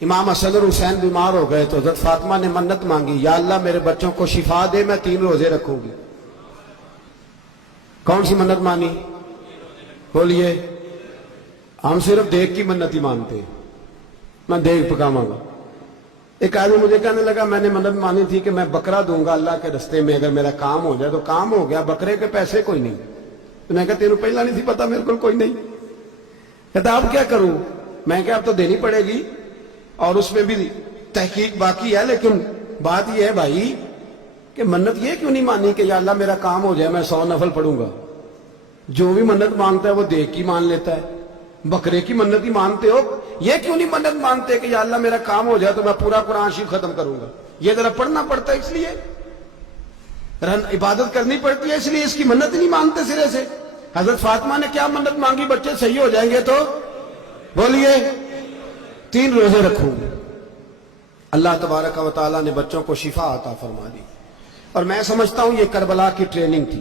امام حسن اور حسین بیمار ہو گئے تو حضرت فاطمہ نے منت مانگی، یا اللہ میرے بچوں کو شفا دے، میں 3 روزے رکھوں گی۔ کون سی منت مانی؟ بولیے۔ ہم صرف دیکھ کی منت ہی مانتے ہیں، میں دیکھ پکاواں گا۔ ایک آدمی مجھے کہنے لگا میں نے منت مانی تھی کہ میں بکرا دوں گا اللہ کے رستے میں، اگر میرا کام ہو جائے تو کام ہو گیا، بکرے کے پیسے کوئی نہیں۔ تو میں کہا تیرے پہلا نہیں تھی پتا میرے کو کوئی نہیں؟ کہتا اب کیا کروں؟ میں کہا اب تو دینی پڑے گی، اور اس میں بھی تحقیق باقی ہے، لیکن بات یہ ہے بھائی کہ منت یہ کیوں نہیں مانی کہ یا اللہ میرا کام ہو جائے میں 100 نفل پڑھوں گا؟ جو بھی منت مانگتا ہے وہ دیکھ کی مان لیتا ہے، بکرے کی منت ہی مانتے ہو، یہ کیوں نہیں منت مانتے کہ یا اللہ میرا کام ہو جائے تو میں پورا قرآن شریف ختم کروں گا؟ یہ ذرا پڑھنا پڑتا ہے، اس لیے عبادت کرنی پڑتی ہے، اس لیے اس کی منت نہیں مانتے سرے سے۔ حضرت فاطمہ نے کیا منت مانگی؟ بچے صحیح ہو جائیں گے تو بولیے 3 روزے رکھوں گے۔ اللہ تبارک و تعالیٰ نے بچوں کو شفا عطا فرما دی، اور میں سمجھتا ہوں یہ کربلا کی ٹریننگ تھی۔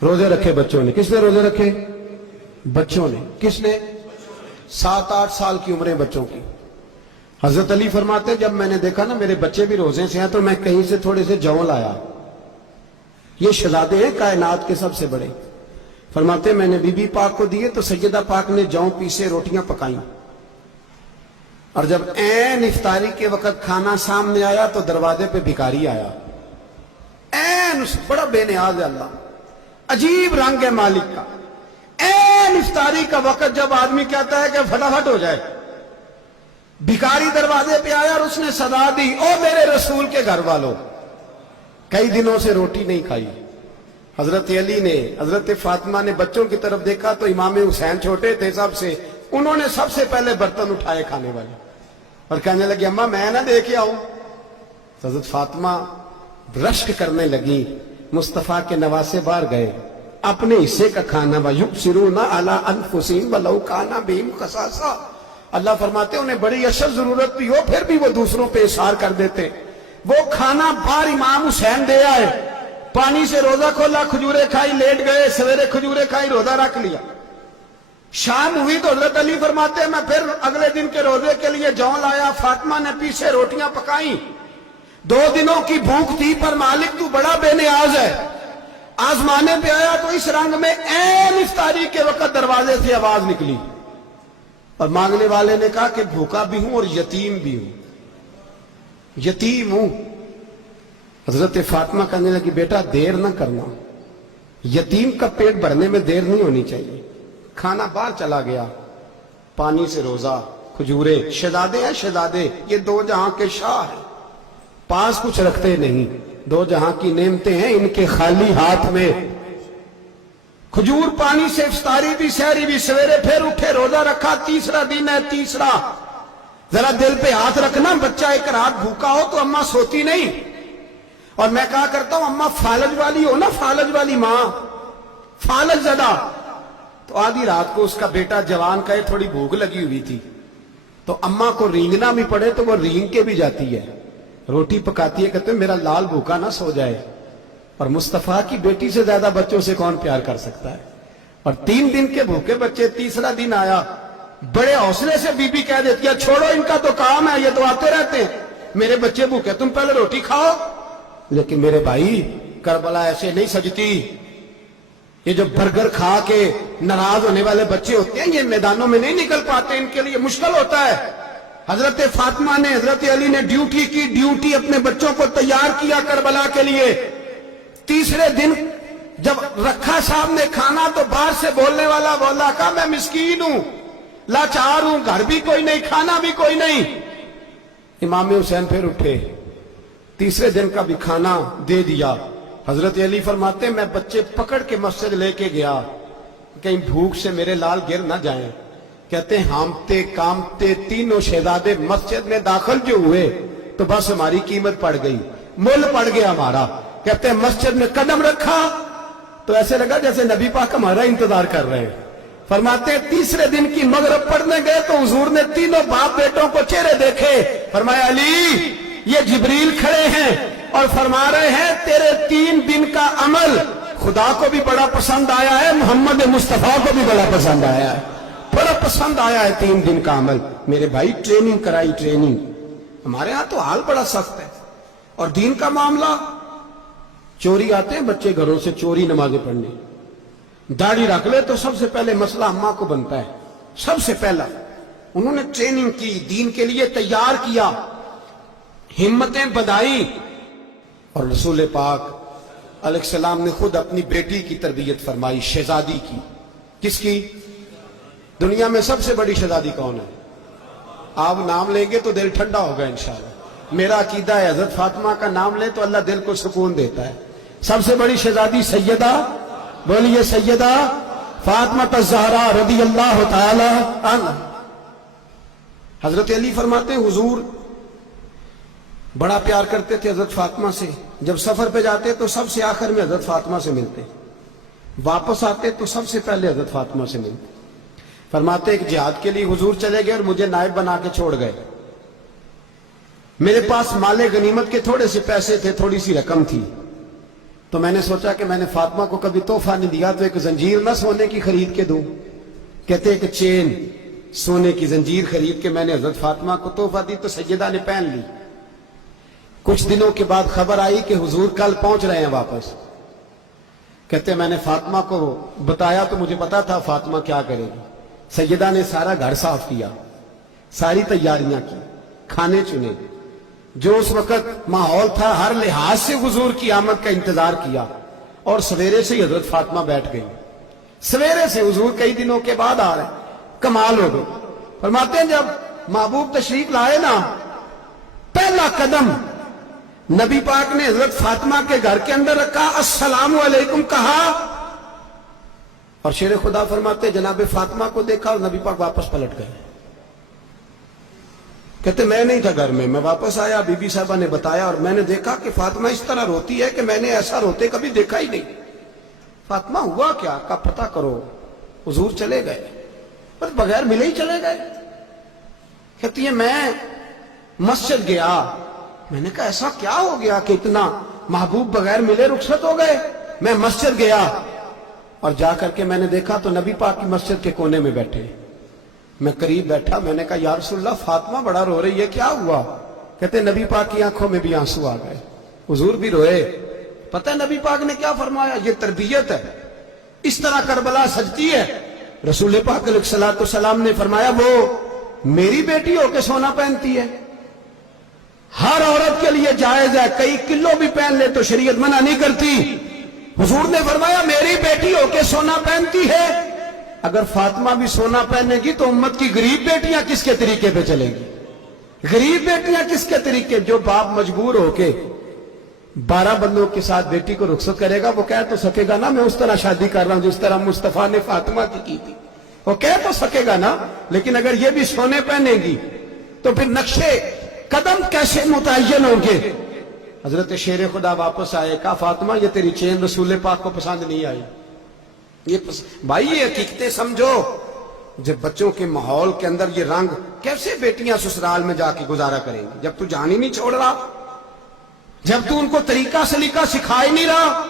روزے رکھے بچوں نے۔ کس نے روزے رکھے؟ بچوں نے۔ کس نے؟ 7-8 سال کی عمریں بچوں کی۔ حضرت علی فرماتے ہیں جب میں نے دیکھا نا میرے بچے بھی روزے سے ہیں تو میں کہیں سے تھوڑے سے جوں لایا۔ یہ شہزادے ہیں کائنات کے سب سے بڑے۔ فرماتے ہیں میں نے بی بی پاک کو دیے تو سیدہ پاک نے جوں پیسے روٹیاں پکائیں، اور جب عین افطاری کے وقت کھانا سامنے آیا تو دروازے پہ بھکاری آیا۔ عین بڑا بے نیاز ہے اللہ، عجیب رنگ ہے مالک کا۔ عین افطاری کا وقت جب آدمی کہتا ہے کہ فٹافٹ ہو جائے، بھکاری دروازے پہ آیا اور اس نے صدا دی، او میرے رسول کے گھر والوں، کئی دنوں سے روٹی نہیں کھائی۔ حضرت علی نے، حضرت فاطمہ نے بچوں کی طرف دیکھا تو امام حسین چھوٹے تھے سب سے، انہوں نے سب سے پہلے برتن اٹھائے کھانے والے، اور کہنے لگے اماں میں نہ دیکھ آؤں۔ حضرت فاطمہ رشک کرنے لگی، مصطفیٰ کے نواسے باہر گئے، اپنے حصے کا کھانا وَيُبْصِرُونَ عَلَىٰ أَنفُسِهِمْ وَلَوْ كَانَ بِهِمْ خَصَاصَةٌ۔ اللہ فرماتے انہیں بڑی اشد ضرورت بھی ہو پھر بھی وہ دوسروں پہ اثار کر دیتے۔ وہ کھانا باہر امام حسین دے آئے، پانی سے روزہ کھولا، کھجورے کھائی، لیٹ گئے، سویرے کھجورے کھائی، روزہ رکھ لیا۔ شام ہوئی تو حضرت علی فرماتے ہیں میں پھر اگلے دن کے روزے کے لیے جوں لایا، فاطمہ نے پیچھے روٹیاں پکائیں۔ 2 دنوں کی بھوک تھی پر مالک تو بڑا بے نیاز ہے، آزمانے پہ آیا تو اس رنگ میں عین افطاری کے وقت دروازے سے آواز نکلی، اور مانگنے والے نے کہا کہ بھوکا بھی ہوں اور یتیم بھی ہوں، یتیم ہوں۔ حضرت فاطمہ کہنے لگی بیٹا دیر نہ کرنا، یتیم کا پیٹ بھرنے میں دیر نہیں ہونی چاہیے۔ کھانا باہر چلا گیا، پانی سے روزہ، کھجورے، شہزادے ہیں شہزادے، یہ 2 جہاں کے شاہ ہیں، پاس کچھ رکھتے نہیں، 2 جہاں کی نعمتیں ہیں ان کے خالی ہاتھ میں۔ کھجور پانی سے افطاری بھی، سحری بھی، سویرے پھر اٹھے، روزہ رکھا، تیسرا دن ہے، تیسرا۔ ذرا دل پہ ہاتھ رکھنا، بچہ ایک رات بھوکا ہو تو اماں سوتی نہیں، اور میں کہا کرتا ہوں اماں فالج والی ہو نا، فالج والی ماں، فالج زدہ، تو آدھی رات کو اس کا بیٹا جوان کہے تھوڑی بھوک لگی ہوئی تھی، تو اماں کو رینگنا بھی پڑے تو وہ رینگ کے بھی جاتی ہے، روٹی پکاتی ہے، کہتے ہیں میرا لال بھوکا نہ سو جائے۔ اور مصطفیٰ کی بیٹی سے زیادہ بچوں سے کون پیار کر سکتا ہے؟ اور 3 دن کے بھوکے بچے، تیسرا دن آیا، بڑے حوصلے سے بی بی کہہ دیتی ہے چھوڑو ان کا تو کام ہے، یہ تو آتے رہتے ہیں، میرے بچے بھوکے تم پہلے روٹی کھاؤ۔ لیکن میرے بھائی کربلا ایسے نہیں سجتی، یہ جو برگر کھا کے ناراض ہونے والے بچے ہوتے ہیں یہ میدانوں میں نہیں نکل پاتے، ان کے لیے مشکل ہوتا ہے۔ حضرت فاطمہ نے، حضرت علی نے ڈیوٹی کی، ڈیوٹی اپنے بچوں کو تیار کیا کربلا کے لیے۔ تیسرے دن جب رکھا صاحب نے کھانا تو باہر سے بولنے والا بولا کہا میں مسکین ہوں، لاچار ہوں، گھر بھی کوئی نہیں، کھانا بھی کوئی نہیں۔ امام حسین پھر اٹھے، تیسرے دن کا بھی کھانا دے دیا۔ حضرت علی فرماتے ہیں میں بچے پکڑ کے مسجد لے کے گیا، کہیں بھوک سے میرے لال گر نہ جائیں۔ کہتے ہیں ہامتے کامتے تینوں شہزادے مسجد میں داخل جو ہوئے تو بس ہماری قیمت پڑ گئی، مول پڑ گیا ہمارا۔ کہتے ہیں مسجد میں قدم رکھا تو ایسے لگا جیسے نبی پاک ہمارا انتظار کر رہے ہیں۔ فرماتے ہیں تیسرے دن کی مغرب پڑھنے گئے تو حضور نے تینوں باپ بیٹوں کو چہرے دیکھے، فرمایا علی یہ جبریل کھڑے ہیں اور فرما رہے ہیں تیرے 3 دن کا عمل خدا کو بھی بڑا پسند آیا ہے، محمد مصطفیٰ کو بھی بڑا پسند آیا ہے۔ بڑا پسند آیا ہے 3 دن کا عمل. میرے بھائی ٹریننگ کرائی, ٹریننگ. ہمارے ہاں تو حال بڑا سخت ہے. اور دین کا معاملہ, چوری آتے ہیں بچے گھروں سے چوری نمازیں پڑھنے, داڑھی رکھ لے تو سب سے پہلے مسئلہ اماں کو بنتا ہے. سب سے پہلا انہوں نے ٹریننگ کی, دین کے لیے تیار کیا, ہمتیں بدائی. اور رسول پاک علیہ السلام نے خود اپنی بیٹی کی تربیت فرمائی, شہزادی کی. کس کی؟ دنیا میں سب سے بڑی شہزادی کون ہے؟ آپ نام لیں گے تو دل ٹھنڈا ہوگا انشاءاللہ. میرا عقیدہ ہے حضرت فاطمہ کا نام لیں تو اللہ دل کو سکون دیتا ہے. سب سے بڑی شہزادی سیدہ, بولیے سیدہ فاطمہ الزہرا رضی اللہ تعالی عنہ. حضرت علی فرماتے ہیں حضور بڑا پیار کرتے تھے حضرت فاطمہ سے. جب سفر پہ جاتے تو سب سے آخر میں حضرت فاطمہ سے ملتے, واپس آتے تو سب سے پہلے حضرت فاطمہ سے ملتے. فرماتے ایک جہاد کے لیے حضور چلے گئے اور مجھے نائب بنا کے چھوڑ گئے. میرے پاس مال غنیمت کے تھوڑے سے پیسے تھے, تھوڑی سی رقم تھی, تو میں نے سوچا کہ میں نے فاطمہ کو کبھی تحفہ نہیں دیا تو ایک زنجیر نہ سونے کی خرید کے دوں. کہتے ایک چین سونے کی زنجیر خرید کے میں نے حضرت فاطمہ کو تحفہ دی تو سیدہ نے پہن لی. کچھ دنوں کے بعد خبر آئی کہ حضور کل پہنچ رہے ہیں واپس. کہتے میں نے فاطمہ کو بتایا تو مجھے پتا تھا فاطمہ کیا کرے گی. سیدہ نے سارا گھر صاف کیا, ساری تیاریاں کی, کھانے چنے, جو اس وقت ماحول تھا ہر لحاظ سے حضور کی آمد کا انتظار کیا. اور سویرے سے ہی حضرت فاطمہ بیٹھ گئی. سویرے سے حضور کئی دنوں کے بعد آ رہے ہیں. کمال ہو گئی. فرماتے ہیں جب محبوب تشریف لائے نا, پہلا قدم نبی پاک نے حضرت فاطمہ کے گھر کے اندر رکھا, السلام علیکم کہا, اور شیر خدا فرماتے جناب فاطمہ کو دیکھا اور نبی پاک واپس پلٹ گئے. کہتے میں نہیں تھا گھر میں واپس آیا, بی بی صاحبہ نے بتایا اور میں نے دیکھا کہ فاطمہ اس طرح روتی ہے کہ میں نے ایسا روتے کبھی دیکھا ہی نہیں. فاطمہ ہوا کیا؟ کا پتہ کرو. حضور چلے گئے, پر بغیر ملے ہی چلے گئے. کہتی ہے میں مسجد گیا, میں نے کہا ایسا کیا ہو گیا کہ اتنا محبوب بغیر ملے رخصت ہو گئے. میں مسجد گیا اور جا کر کے میں نے دیکھا تو نبی پاک کی مسجد کے کونے میں بیٹھے. میں قریب بیٹھا, میں نے کہا یا رسول اللہ فاطمہ بڑا رو رہی ہے, کیا ہوا؟ کہتے نبی پاک کی آنکھوں میں بھی آنسو آ گئے, حضور بھی روئے. پتہ ہے نبی پاک نے کیا فرمایا؟ یہ تربیت ہے, اس طرح کربلا سجتی ہے. رسول پاک علیہ الصلوۃ والسلام نے فرمایا وہ میری بیٹی ہو کے سونا پہنتی ہے, ہر عورت کے لیے جائز ہے, کئی کلو بھی پہن لے تو شریعت منع نہیں کرتی. حضور نے فرمایا میری بیٹی ہو کے سونا پہنتی ہے. اگر فاطمہ بھی سونا پہنے گی تو امت کی غریب بیٹیاں کس کے طریقے پہ چلیں گی؟ غریب بیٹیاں کس کے طریقے؟ جو باپ مجبور ہو کے 12 بندوں کے ساتھ بیٹی کو رخصت کرے گا وہ کہہ تو سکے گا نا میں اس طرح شادی کر رہا ہوں جس طرح مصطفیٰ نے فاطمہ کی تھی, وہ کہہ تو سکے گا نا. لیکن اگر یہ بھی سونے پہنے گی تو پھر نقشے قدم کیسے متعین ہوں گے؟ حضرت شیر خدا واپس آئے, کہا فاطمہ یہ تیری چین رسول پاک کو پسند نہیں آئی. بھائی یہ حقیقتیں سمجھو. جب بچوں کے ماحول کے اندر یہ رنگ, کیسے بیٹیاں سسرال میں جا کے گزارا کریں گی جب تو جان ہی نہیں چھوڑ رہا, جب تو ان کو طریقہ سلیقہ سکھا ہی نہیں رہا.